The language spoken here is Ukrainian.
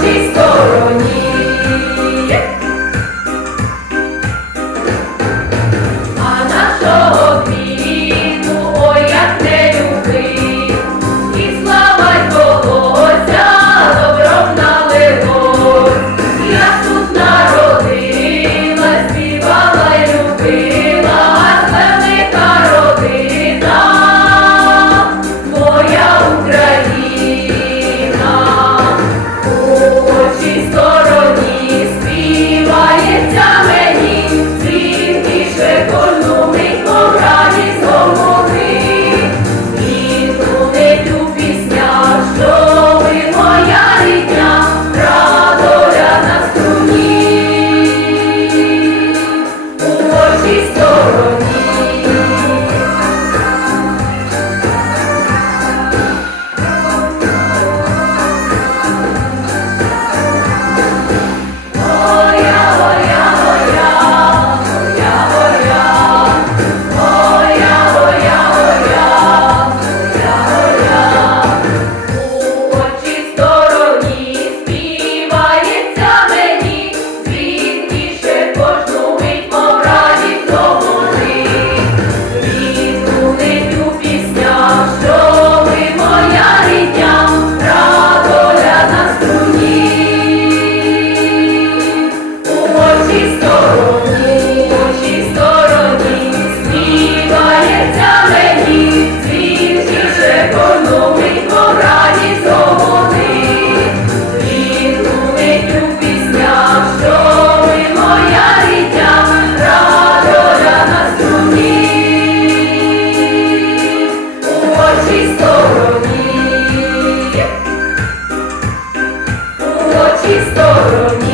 нашій стороні. estourou.